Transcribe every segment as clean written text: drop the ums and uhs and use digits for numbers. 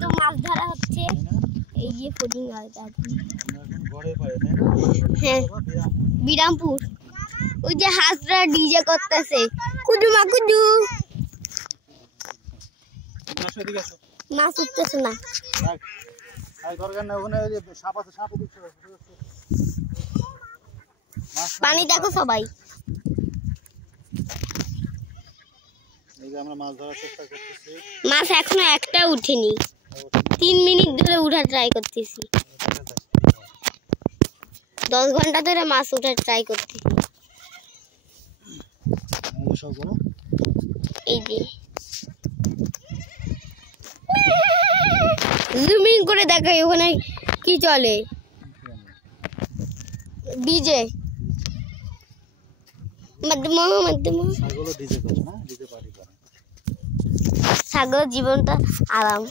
তো মাছ ধরা হচ্ছে এই যে ফটিং হ্যাঁ বিরামপুর ওই যে হাঁসরা ডিজে করতেছে কুজুমা কুজু মাছ উঠতেছে না পানি দেখো সবাই মাছ এখনো একটা উঠেনি 3 মিনিট ধরে উঠার ট্রাই করতেছি 10 ঘন্টা ধরে মাছ উঠার ট্রাই করতেছি এই যে জুমিং করে দেখাই ওখানে কি চলে ডিজে ছাগল জীবনটা আরাম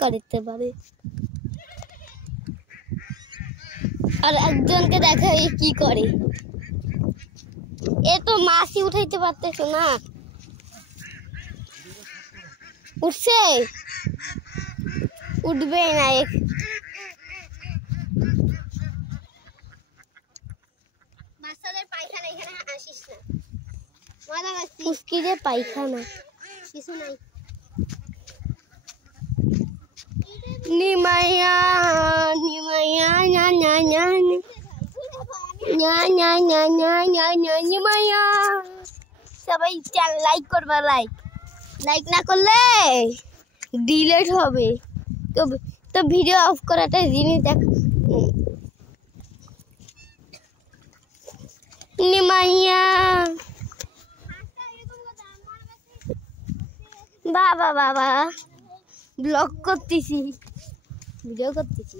করতে পারে আর একজনকে দেখা কি করে এ তো মাছই উঠাইতে পারতেছ না উঠছে উঠবে না পায়খানা কিছু নাই নিমাইয়া নিমাইয়া না না না না না না না না না নিমাইয়া সবাই লাইক করবা লাইক না করলে ডিলিট হবে তো ভিডিও অফ করাটা জিনিস দেখ নিমাইয়া বাবা বাবা ব্লগ করতেছি ভিডিও করতেছি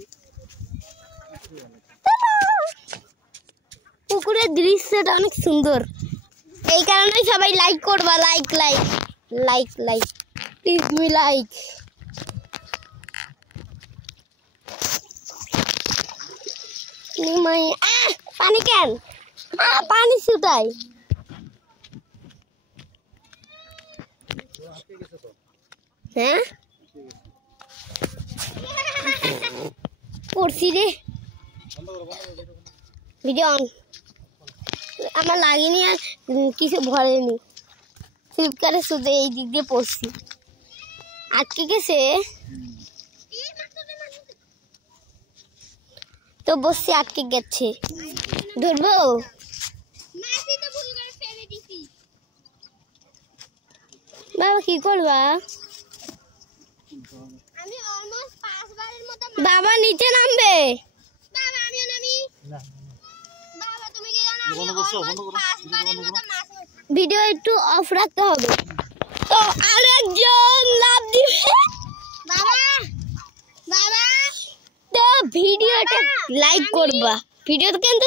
পুকুরের দৃশ্যটা অনেক সুন্দর এই কারণে সবাই লাইক করবা like like like like please me like পানি কেন পানি ছুটাই হ্যাঁ পড়ছি রে ভিডিও অন আমার লাগেনি আর কিছু ভরেনি ফ্লিপকার্টে শুধু এই দিক দিয়ে পড়ছি আটকে গেছে তো বসছি আটকে গেছে ধরবো বাবা কি করবা বাবা নিচে নামবে ভিডিও একটু অফ রাখতে হবে তো আরেকজন লাভ দিবে তো ভিডিওটা লাইক করবা ভিডিওটা কিন্তু